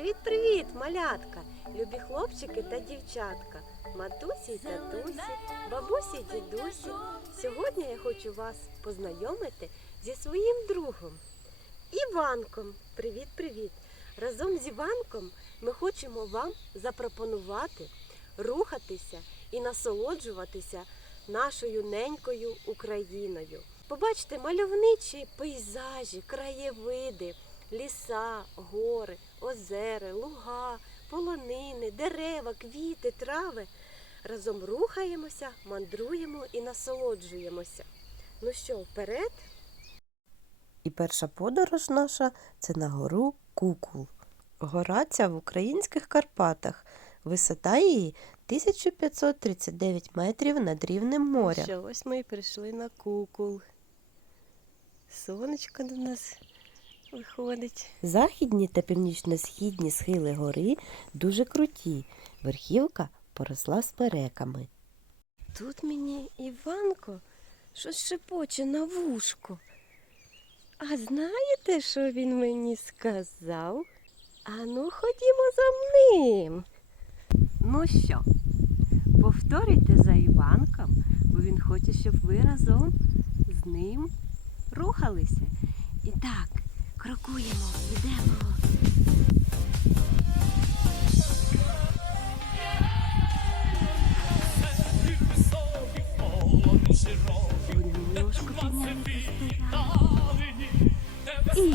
Привіт-привіт, малятка! Любі хлопчики та дівчатка, матусі й татусі, бабусі й дідусі. Сьогодні я хочу вас познайомити зі своїм другом Іванком. Привіт-привіт! Разом з Іванком ми хочемо вам запропонувати рухатися і насолоджуватися нашою ненькою Україною. Побачите мальовничі пейзажі, краєвиди, ліса, гори, озера, луга, полонини, дерева, квіти, трави. Разом рухаємося, мандруємо і насолоджуємося. Ну що, вперед? І перша подорож наша це на гору Кукул. Гора ця в українських Карпатах. Висота її 1539 метрів над рівнем моря. Що, ось ми і прийшли на кукул. Сонечко до нас виходить. Західні та північно-східні схили гори дуже круті. Верхівка поросла смереками. Тут мені Іванко щось шепоче на вушку. А знаєте, що він мені сказав? Ану, ходімо за ним. Ну що, повторюйте за Іванком, бо він хоче, щоб ви разом з ним рухалися. І так, крокуємо, йдемо. Сьогодні ножку постояли. І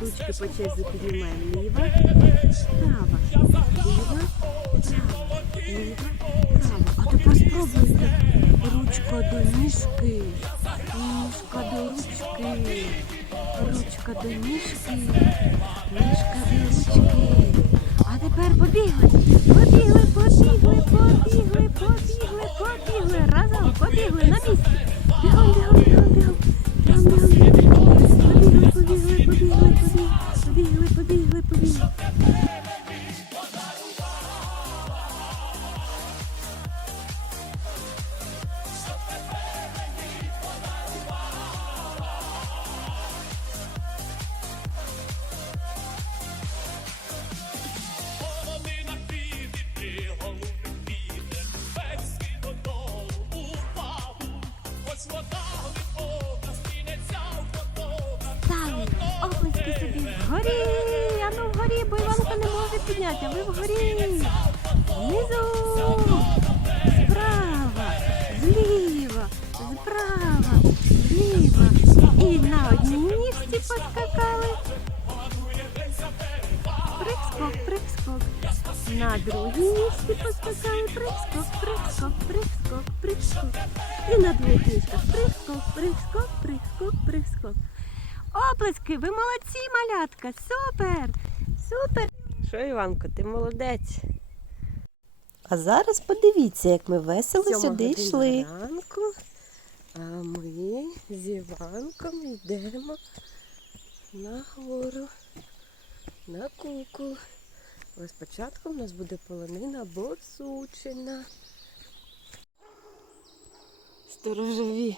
Ручки по черзі піднімаємо. Ліва, права, ліва, права, ліва, права. А тепер спробуйте. Ручка до ніжки, ніжка до ручки, ручка до ніжки, ніжка до ручки. А тепер побігли, побігли, побігли, побігли, побігли, побігли. Разом побігли на місці. Бігом, бігом. Стали, оплески собі вгорі, а ну вгорі, бо Іванка не може підняти, ви вгорі. Внизу, справа, зліва, справа, зліва. І на одній ніжці поскакали. Прикскок, прикскок. На другій ніжці поскакали. Прикскок, прикскок, прикскок, прикскок. І на двох ніжках прикскок, прикскок, прикскок, прикскок. Оплески, ви молодці, малятка! Супер! Супер! Що, Іванко, ти молодець. А зараз подивіться, як ми весело Сьома сюди йшли. ранку, а ми з Іванком йдемо на гору, на кукол. Ось спочатку в нас буде полонина боцучина. Сторожові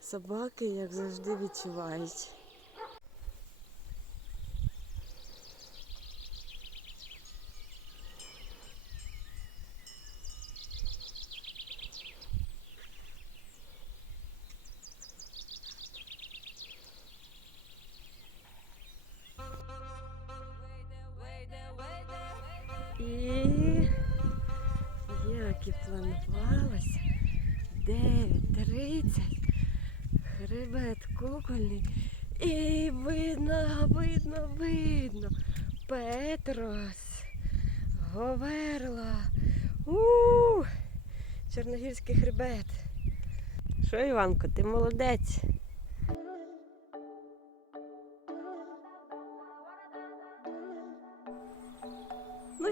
собаки, як завжди, відчувають. І як і планувалося, 9.30 хребет кукольний І видно, видно, видно. Петрос, Говерла. у Чорногірський хребет. Що, Іванко, ти молодець.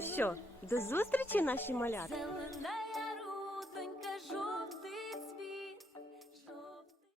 Ну що, до зустрічі, наші малята.